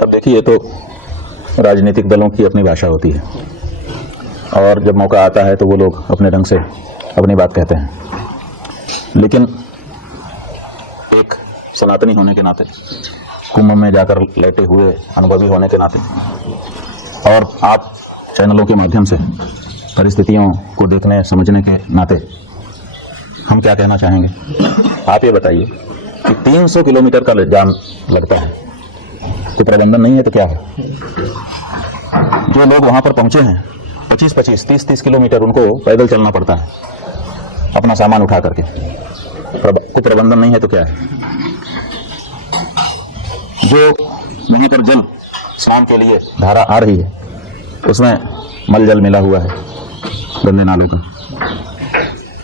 अब देखिए, तो राजनीतिक दलों की अपनी भाषा होती है और जब मौका आता है तो वो लोग अपने ढंग से अपनी बात कहते हैं। लेकिन एक सनातनी होने के नाते, कुंभ में जाकर लेटे हुए अनुभवी होने के नाते और आप चैनलों के माध्यम से परिस्थितियों को देखने समझने के नाते हम क्या कहना चाहेंगे। आप ये बताइए कि 300 किलोमीटर का जाम लगता है तो प्रबंधन नहीं है तो क्या है? जो लोग वहां पर पहुंचे हैं 25-25, 30-30 किलोमीटर उनको पैदल चलना पड़ता है अपना सामान उठा करके, कोई प्रबंधन नहीं है तो क्या है? जो वहां पर जल स्नान के लिए धारा आ रही है उसमें मल जल मिला हुआ है गंदे नालों का,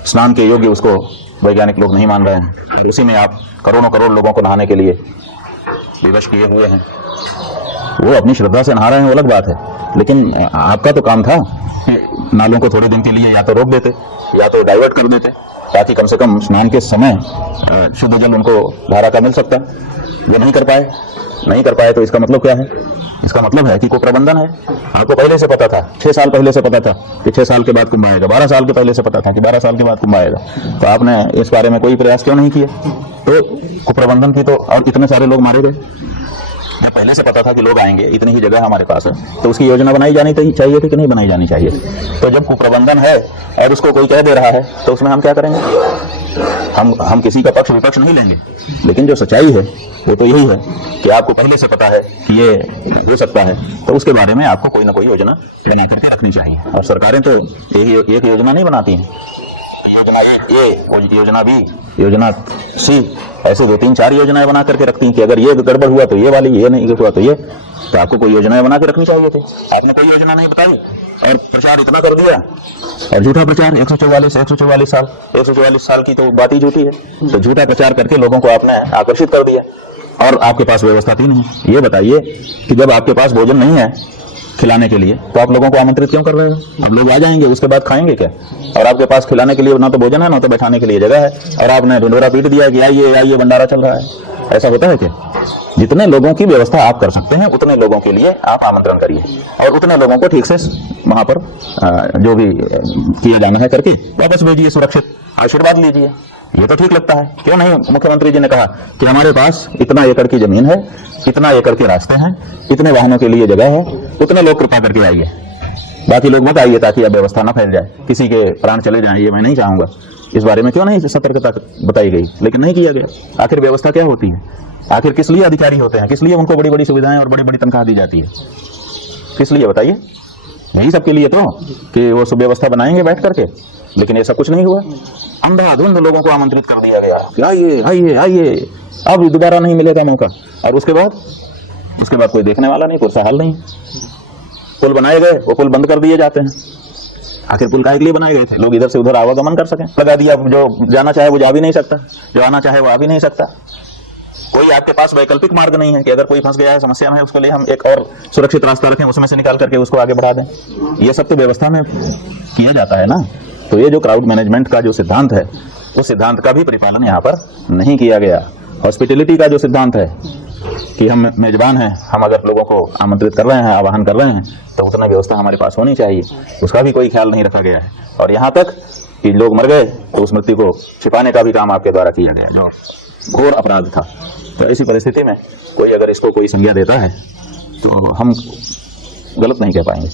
स्नान के योग्य उसको वैज्ञानिक लोग नहीं मान रहे हैं और उसी में आप करोड़ों करोड़ लोगों को नहाने के लिए विवश किए हुए हैं। वो अपनी श्रद्धा से नहा रहे हैं वो अलग बात है, लेकिन आपका तो काम था कि नालों को थोड़े दिन के लिए या तो रोक देते या तो डाइवर्ट कर देते ताकि कम से कम स्नान के समय शुद्ध जल उनको धारा का मिल सकता। वो नहीं कर पाए तो इसका मतलब क्या है? इसका मतलब है कि कोई प्रबंधन है। आपको पहले से पता था, 6 साल पहले से पता था कि 6 साल के बाद कुंभ आएगा, 12 साल के पहले से पता था कि 12 साल के बाद कुंभ आएगा, तो आपने इस बारे में कोई प्रयास क्यों नहीं किए? तो कुप्रबंधन की तो, और इतने सारे लोग मारे गए। जब पहले से पता था कि लोग आएंगे, इतनी ही जगह हमारे पास है, तो उसकी योजना बनाई जानी चाहिए थी कि नहीं बनाई जानी चाहिए? तो जब कुप्रबंधन है और उसको कोई कह दे रहा है तो उसमें हम क्या करेंगे? हम किसी का पक्ष विपक्ष नहीं लेंगे, लेकिन जो सच्चाई है वो तो यही है कि आपको पहले से पता है कि ये हो सकता है, तो उसके बारे में आपको कोई ना कोई योजना बना करके रखनी चाहिए। और सरकारें तो एक योजना नहीं बनाती हैं, योजना ए, योजना बी, योजना सी, ऐसे 2-3-4 योजनाएं बना करके रखती हैं कि अगर ये गड़बड़ हुआ तो ये वाली, ये नहीं हुआ तो ये। तो आपको कोई योजनाएं बना के रखनी चाहिए थी, आपने कोई योजना नहीं बताई और प्रचार इतना कर दिया। और झूठा प्रचार, 144 साल की तो बात ही झूठी है, तो झूठा प्रचार करके लोगों को आपने आकर्षित कर दिया और आपके पास व्यवस्था थी नहीं। ये बताइए कि जब आपके पास भोजन नहीं है खिलाने के लिए तो आप लोगों को आमंत्रित क्यों कर रहे हो? अब लोग आ जाएंगे, उसके बाद खाएंगे क्या? और आपके पास खिलाने के लिए ना तो भोजन है ना तो बैठाने के लिए जगह है, और आपने ढिंढोरा पीट दिया कि आइए भंडारा चल रहा है। ऐसा होता है क्या? जितने लोगों की व्यवस्था आप कर सकते हैं उतने लोगों के लिए आप आमंत्रण करिए और उतने लोगों को ठीक से वहां पर जो भी किया जाना है करके वापस भेजिए, सुरक्षित आशीर्वाद लीजिए। ये तो ठीक लगता है। क्यों नहीं? मुख्यमंत्री जी ने कहा कि हमारे पास इतना एकड़ की जमीन है, इतना एकड़ के रास्ते हैं, इतने वाहनों के लिए जगह है, उतने लोग कृपा करके आइए, बाकी लोग मत आइए ताकि अब व्यवस्था न फैल जाए, किसी के प्राण चले जाएं, ये मैं नहीं चाहूंगा। इस बारे में क्यों नहीं सतर्कता बताई गई? लेकिन नहीं किया गया। आखिर व्यवस्था क्या होती है? आखिर किस लिए अधिकारी होते हैं? किस लिए उनको बड़ी बड़ी सुविधाएं और बड़ी बड़ी तनख्वाह दी जाती है? किस लिए बताइए? यही सबके लिए तो कि वो सुव्यवस्था बनाएंगे बैठ करके, लेकिन ऐसा कुछ नहीं हुआ। अंधाधुंध लोगों को आमंत्रित कर दिया गया कि आइए, अब दोबारा नहीं मिलेगा मौका। और उसके बाद कोई देखने वाला नहीं, कोई सहाल नहीं। पुल बनाए गए, वो पुल बंद कर दिए जाते हैं। आखिर पुल काहे के लिए बनाए गए थे? लोग इधर से उधर आवागमन कर सकें। लगा दिया, जो जाना चाहे वो जा भी नहीं सकता, जो आना चाहे वो आ भी नहीं सकता। कोई आपके पास वैकल्पिक मार्ग नहीं है कि अगर कोई फंस गया है, समस्या में है, उसके लिए हम एक और सुरक्षित रास्ता रखें, उसमें से निकाल करके उसको आगे बढ़ा दें। ये सब तो व्यवस्था में किया जाता है ना। तो ये जो क्राउड मैनेजमेंट का जो सिद्धांत है, उस सिद्धांत का भी परिपालन यहाँ पर नहीं किया गया। हॉस्पिटैलिटी का जो सिद्धांत है कि हम मेजबान हैं, हम अगर लोगों को आमंत्रित कर रहे हैं, आवाहन कर रहे हैं, तो उतना व्यवस्था हमारे पास होनी चाहिए, उसका भी कोई ख्याल नहीं रखा गया है। और यहाँ तक कि लोग मर गए तो उस मृत्यु को छिपाने का भी काम आपके द्वारा किया गया, जो घोर अपराध था। तो ऐसी परिस्थिति में कोई अगर इसको कोई संज्ञा देता है तो हम गलत नहीं कह पाएंगे।